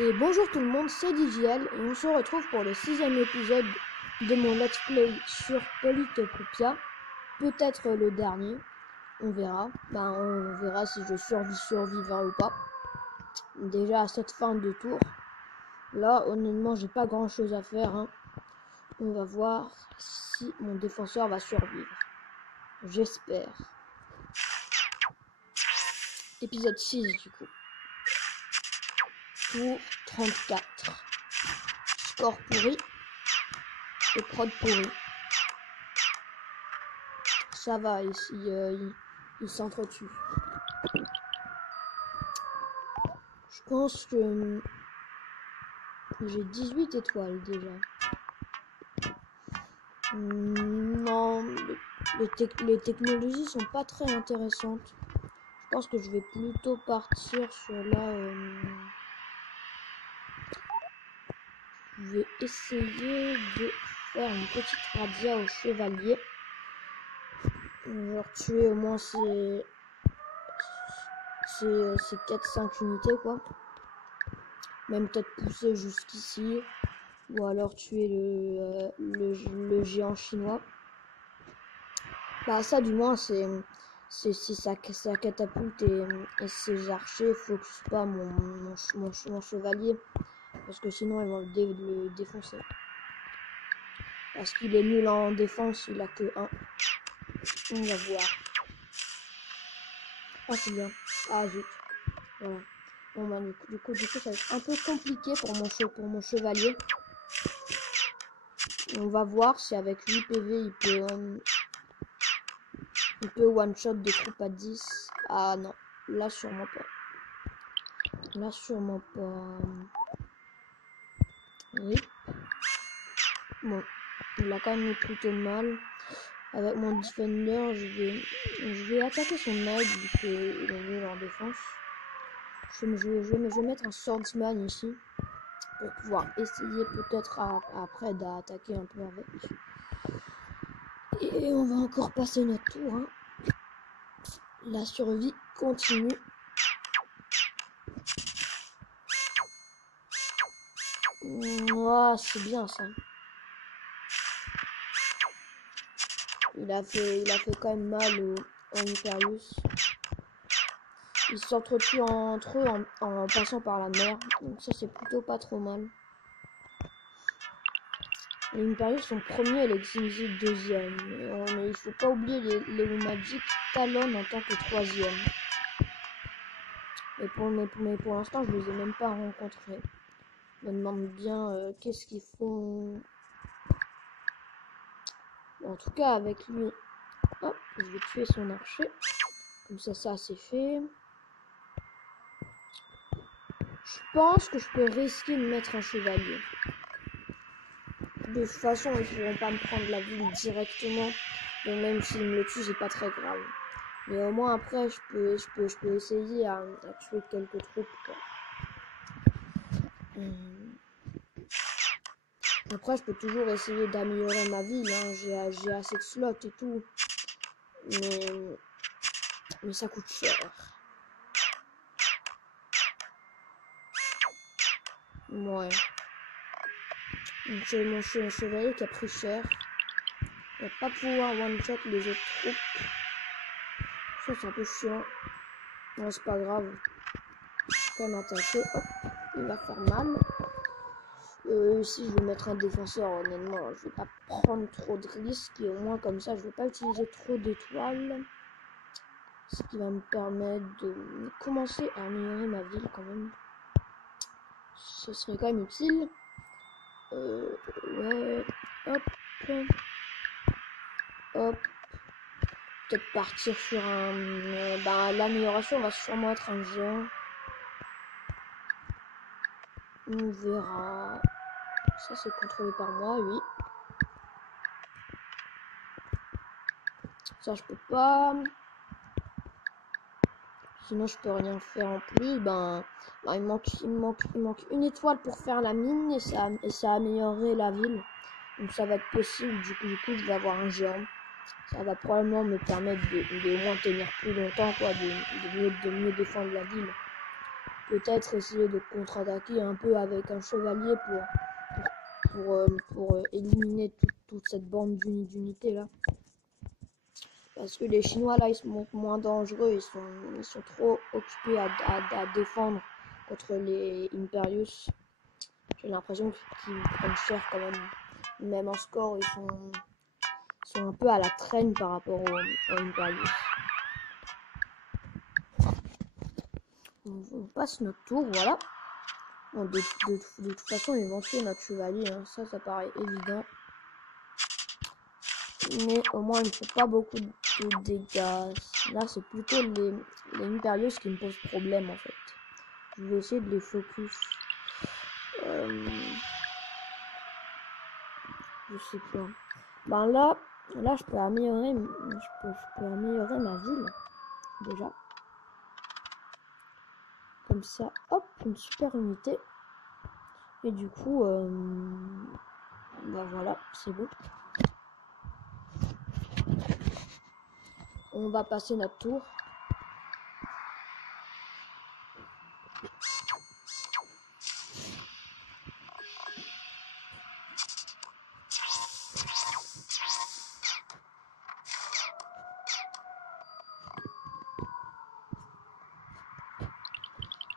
Et bonjour tout le monde, c'est DJL et on se retrouve pour le 6e épisode de mon let's play sur Polytopia. Peut-être le dernier, on verra. On verra si je survivrai ou pas. Déjà à cette fin de tour, là honnêtement j'ai pas grand chose à faire. On va voir si mon défenseur va survivre. J'espère. Épisode 6 du coup. Tour 34. Score pourri et prod pourri. Ça va, il s'entretue. Je pense que j'ai 18 étoiles déjà. Non, les technologies sont pas très intéressantes. Je pense que je vais plutôt partir sur la... Je vais essayer de faire une petite radia au chevalier. Genre tuer au moins ces 4-5 unités quoi. Même peut-être pousser jusqu'ici. Ou alors tuer le géant chinois. Ça du moins c'est si sa catapulte et ses archers focus pas mon chevalier. Parce que sinon ils vont le défoncer. Parce qu'il est nul en défense, il a que 1. On va voir. Ah c'est bien. Ah zut. Voilà. Bon du coup ça va être un peu compliqué pour mon chevalier. On va voir si avec 8 PV il peut one shot des troupes à 10. Ah non, là sûrement pas. Là sûrement pas. Oui. Bon, il a quand même mis plutôt mal. Avec mon defender, je vais attaquer son aide vu qu'il est nul en défense. Je vais mettre un swordsman ici pour pouvoir essayer peut-être après d'attaquer un peu avec. Et on va encore passer notre tour. La survie continue. C'est bien ça. Il a fait quand même mal au Hyperius. Ils s'entretuent entre eux en passant par la mer. Donc ça c'est plutôt pas trop mal. Les Hyperius sont premiers et les Xingzi deuxième. Mais il faut pas oublier les Magic Talon en tant que troisième. Mais pour l'instant je les ai même pas rencontrés. Je me demande bien qu'est-ce qu'ils font. En tout cas avec lui. Hop, je vais tuer son archer. Comme ça c'est fait. Je pense que je peux risquer de mettre un chevalier. De toute façon, ils ne pourront pas me prendre la ville directement. Donc même s'ils me le tuent, c'est pas très grave. Mais au moins après, je peux essayer à tuer quelques troupes. Quoi. Après, je peux toujours essayer d'améliorer ma ville. J'ai assez de slots et tout. Mais ça coûte cher. Ouais. Donc c'est mon chevalier qui a pris cher. Il va pas pouvoir one shot les autres troupes. Ça c'est un peu chiant. Non c'est pas grave. Quand même attaquer. Hop. Il va faire mal. Si je vais mettre un défenseur, honnêtement, je vais pas prendre trop de risques. Et au moins comme ça je vais pas utiliser trop d'étoiles. Ce qui va me permettre de commencer à améliorer ma ville quand même. Ce serait quand même utile. Ouais. Hop. Hop. Peut-être partir sur un... l'amélioration va sûrement être un géant. On verra. Ça c'est contrôlé par moi, oui. Ça je peux pas. Sinon je peux rien faire en plus. Il manque une étoile pour faire la mine et ça améliorerait la ville. Donc ça va être possible. Du coup je vais avoir un géant. Ça va probablement me permettre de moins tenir plus longtemps, quoi, de mieux défendre la ville. peut-être essayer de contre-attaquer un peu avec un chevalier pour éliminer toute cette bande d'unités là. Parce que les Chinois là ils sont moins dangereux, ils sont trop occupés à défendre contre les Imperius. J'ai l'impression qu'ils prennent cher quand même en score, ils sont un peu à la traîne par rapport aux Imperius. On passe notre tour, voilà. Bon, de toute façon, ils vont tuer notre chevalier, hein. Ça paraît évident. Mais au moins, il ne fait pas beaucoup de dégâts. Là, c'est plutôt les Imperius qui me posent problème, en fait. Je vais essayer de les focus. Je sais pas. Ben là, je peux améliorer, je peux améliorer ma ville, déjà. Comme ça, hop, une super unité. Et du coup, bah voilà, c'est bon. On va passer notre tour.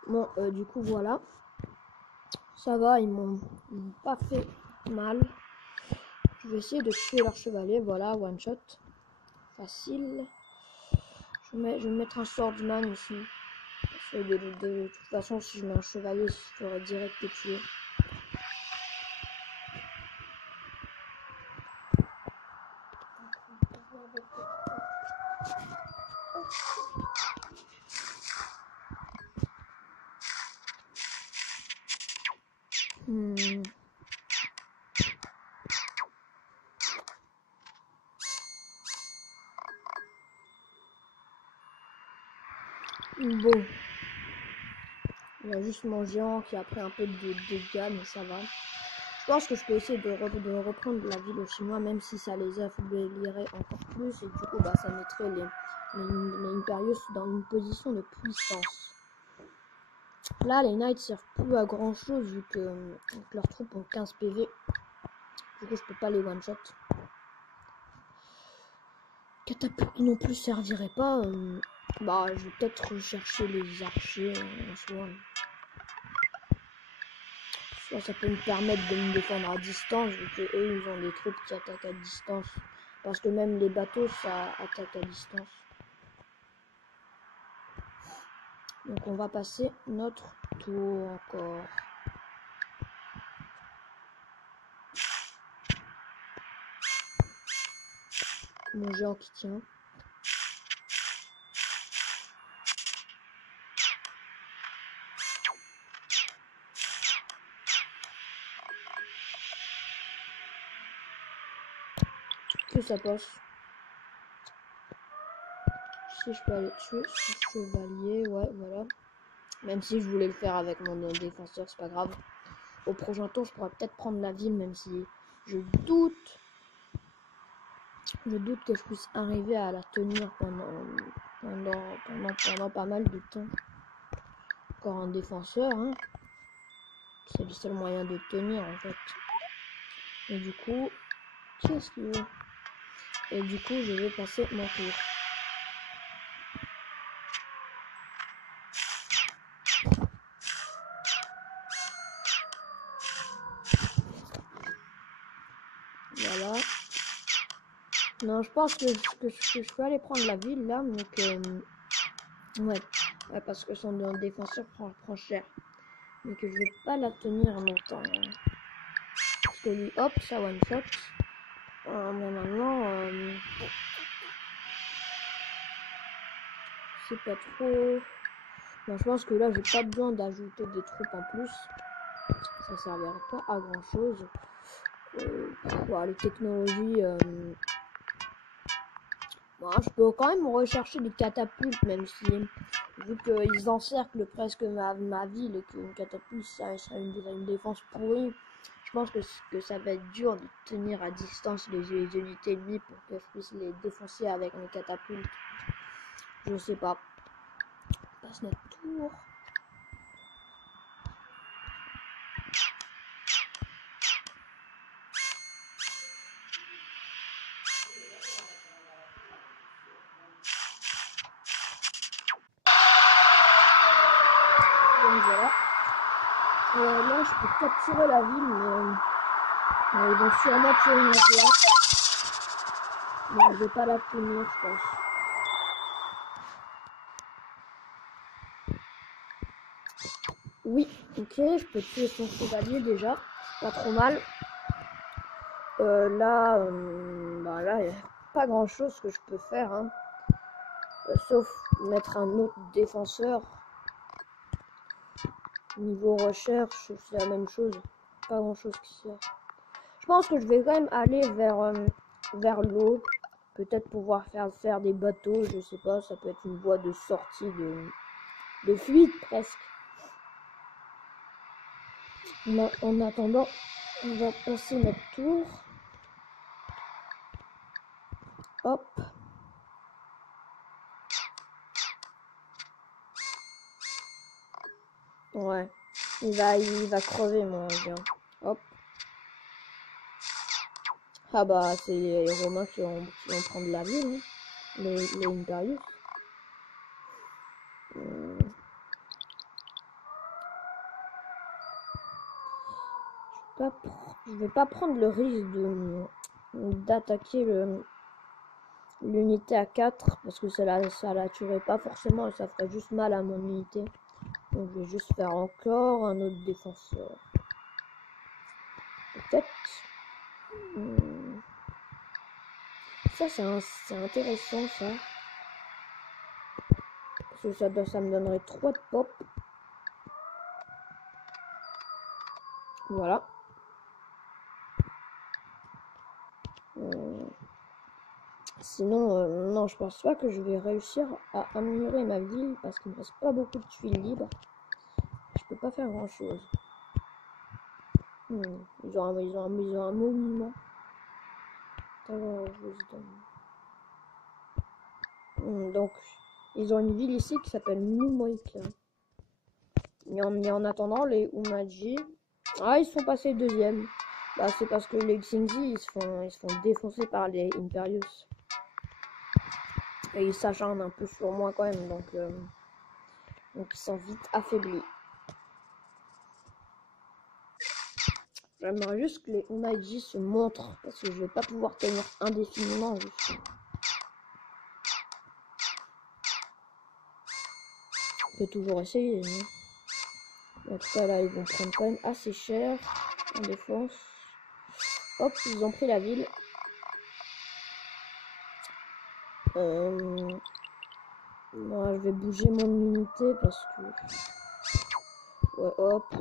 Bon, du coup, voilà. Ça va, ils m'ont pas fait mal. Je vais essayer de tuer leur chevalier. Voilà, one shot. Facile. Je vais mettre un swordsman ici. Parce que de toute façon, si je mets un chevalier, je ferai direct le tuer. Bon. Il y a juste mon géant qui a pris un peu de dégâts, mais ça va. Je pense que je peux essayer de reprendre la ville aux Chinois, même si ça les affaiblirait encore plus. Et du coup, bah, ça mettrait les Imperius dans une position de puissance. Là, les Knights servent plus à grand chose vu que leurs troupes ont 15 PV. Du coup, je peux pas les one-shot. Catapulte non plus servirait pas. Bah, je vais peut-être rechercher les archers en soi. Soit ça peut me permettre de me défendre à distance, vu que eux, ils ont des troupes qui attaquent à distance. Parce que même les bateaux, ça attaque à distance. Donc on va passer notre tour encore. Mon géant qui tient. Que ça passe. Si je peux aller tuer ce chevalier, ouais, voilà. Même si je voulais le faire avec mon défenseur, c'est pas grave. Au prochain tour, je pourrais peut-être prendre la ville, même si je doute que je puisse arriver à la tenir pendant pas mal de temps. Encore un défenseur, hein. C'est le seul moyen de tenir, en fait. Et du coup, qu'est-ce qu'il veut? Et du coup, je vais passer mon tour. Voilà. Non, je pense que je peux aller prendre la ville là, mais que ouais, parce que son défenseur prend cher, mais que je vais pas la tenir longtemps. Hein. Parce que lui, hop, ça one shot. Mais maintenant, c'est pas trop. Non, je pense que là, j'ai pas besoin d'ajouter des troupes en plus. Ça servira pas à grand chose. Voilà, les technologies. Moi, je peux quand même rechercher des catapultes, même si, vu qu'ils encerclent presque ma ville et qu'une catapulte, ça serait une défense pourrie, je pense que ça va être dur de tenir à distance les unités ennemies pour que je puisse les défoncer avec mes catapultes. Je sais pas. On passe notre tour. Là, je peux capturer la ville, mais ils vont sûrement tuer une avion. Mais je vais pas la tenir, je pense. Oui, ok, je peux tuer son chevalier déjà. Pas trop mal. Là, là, il n'y a pas grand chose que je peux faire, hein. Sauf mettre un autre défenseur. Niveau recherche, c'est la même chose. Pas grand chose qui sert. Je pense que je vais quand même aller vers l'eau. Peut-être pouvoir faire des bateaux, je sais pas, ça peut être une voie de sortie, de fuite presque. En attendant, on va passer notre tour. Hop. Ouais. Il va crever, mon gars. Hop. Ah bah, c'est les Romains qui vont prendre la ville, hein. Les Imperius. Je vais pas prendre le risque d'attaquer l'unité à 4 parce que ça la tuerait pas forcément et ça ferait juste mal à mon unité. Donc je vais juste faire encore un autre défenseur. Peut-être. Ça c'est intéressant ça. Parce que ça me donnerait 3 de pop. Voilà. Sinon, non, je pense pas que je vais réussir à améliorer ma ville parce qu'il me reste pas beaucoup de tuiles libres. Je peux pas faire grand chose. Ils ont un monument. Donc, ils ont une ville ici qui s'appelle Numoik. Mais en attendant, les Umaji, ils sont passés deuxième. Bah, c'est parce que les Xingzi, ils se font défoncer par les Imperius. Et ils s'acharnent un peu sur moi quand même, donc ils sont vite affaiblis. J'aimerais juste que les Umaji se montrent, parce que je vais pas pouvoir tenir indéfiniment juste. On peut toujours essayer. En tout cas là, ils vont prendre quand même assez cher en défense. Hop, ils ont pris la ville. Moi, je vais bouger mon unité parce que... Ouais, hop.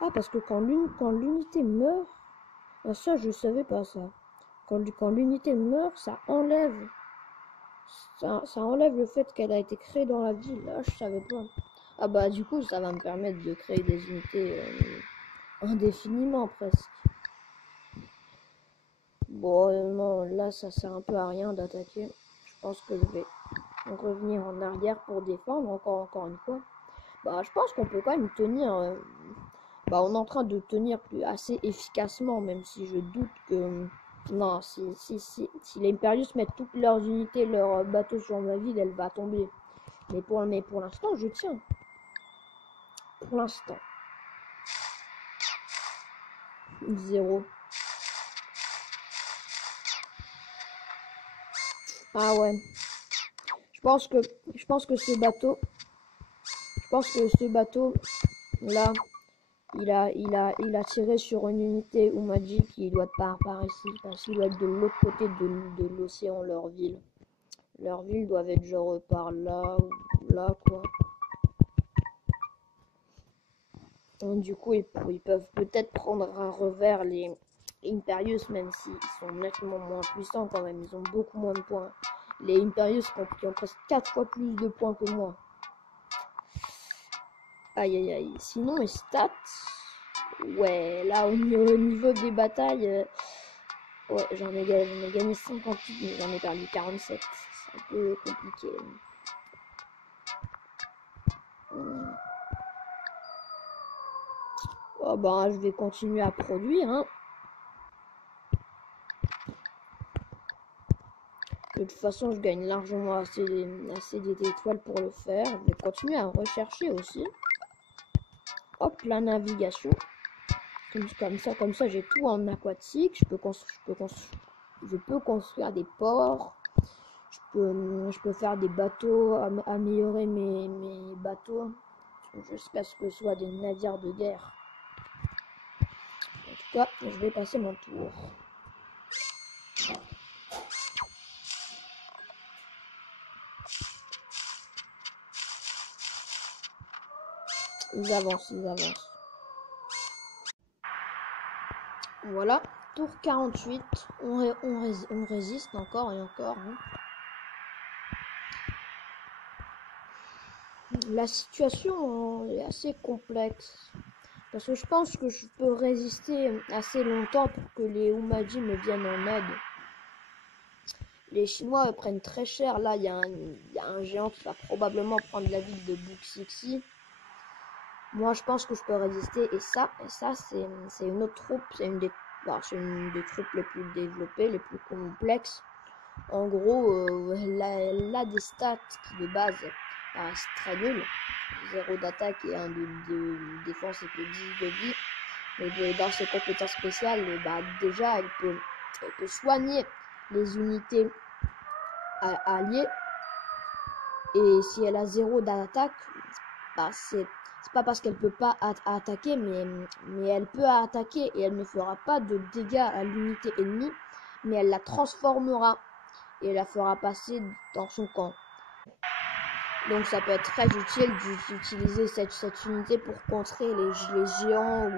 Ah, parce que quand l'unité meurt... Ah, ça, je savais pas ça. Quand l'unité meurt, ça enlève... Ça enlève le fait qu'elle a été créée dans la ville. Là, je savais pas. Ah bah, du coup, ça va me permettre de créer des unités indéfiniment, presque. Bon, non, là, ça sert un peu à rien d'attaquer. Je pense que je vais revenir en arrière pour défendre encore une fois. Bah, je pense qu'on peut quand même tenir. On est en train de tenir assez efficacement, même si je doute que. Non, si les Imperius mettent toutes leurs unités, leurs bateaux sur ma ville, elle va tomber. Mais pour l'instant, je tiens. Pour l'instant. 0. Ah ouais. Je pense que ce bateau. Là, il a tiré sur une unité Umaji qui doit être par ici, parce qu'il doit être de l'autre côté de l'océan, leur ville. Leur ville doivent être genre par là ou là, quoi. Donc, du coup, ils peuvent peut-être prendre un revers les Imperius, même s'ils sont nettement moins puissants quand même. Ils ont beaucoup moins de points. Les Imperius qui ont presque 4 fois plus de points que moi. Aïe aïe aïe. Sinon, les stats... Ouais, là, au niveau des batailles... Ouais, j'en ai gagné 58, mais j'en ai perdu 47. C'est un peu compliqué. Oh, bah, je vais continuer à produire, hein. De toute façon, je gagne largement assez d'étoiles pour le faire. Je vais continuer à rechercher aussi. hop, la navigation. Comme ça, j'ai tout en aquatique. Je peux construire des ports. Je peux faire des bateaux, améliorer mes bateaux jusqu'à ce que ce soit des navires de guerre. En tout cas, je vais passer mon tour. Ils avancent. Voilà, tour 48. On résiste encore et encore. Hein. La situation est assez complexe. Parce que je pense que je peux résister assez longtemps pour que les Umaji me viennent en aide. Les Chinois prennent très cher. Là, il y a un géant qui va probablement prendre la ville de Buxixi. Moi, je pense que je peux résister. Et ça c'est une autre troupe. C'est une des troupes les plus développées, les plus complexes. En gros, là des stats qui de base paraissent très nuls. 0 d'attaque et 1 de défense et que 10 de vie. Mais dans ses compétences spéciales, déjà, elle peut soigner les unités alliées. Et si elle a 0 d'attaque, c'est pas parce qu'elle peut pas attaquer, mais elle peut attaquer et elle ne fera pas de dégâts à l'unité ennemie, mais elle la transformera et la fera passer dans son camp. Donc ça peut être très utile d'utiliser cette unité pour contrer les géants ou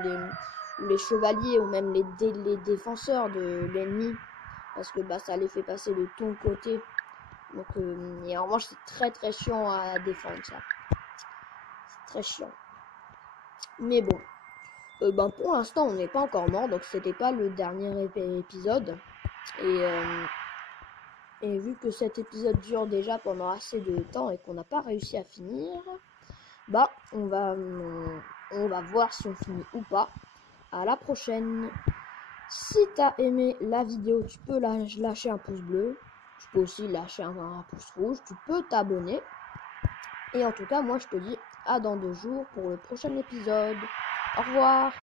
les chevaliers ou même les défenseurs de l'ennemi. Parce que ça les fait passer de ton côté. Donc et en revanche c'est très chiant à défendre ça. C'est très chiant. Mais bon. Pour l'instant on n'est pas encore mort. Donc c'était pas le dernier épisode. Et vu que cet épisode dure déjà pendant assez de temps et qu'on n'a pas réussi à finir, on va voir si on finit ou pas. À la prochaine. Si t'as aimé la vidéo, tu peux lâcher un pouce bleu. Tu peux aussi lâcher un pouce rouge. Tu peux t'abonner. Et en tout cas, moi je te dis à dans 2 jours pour le prochain épisode. Au revoir.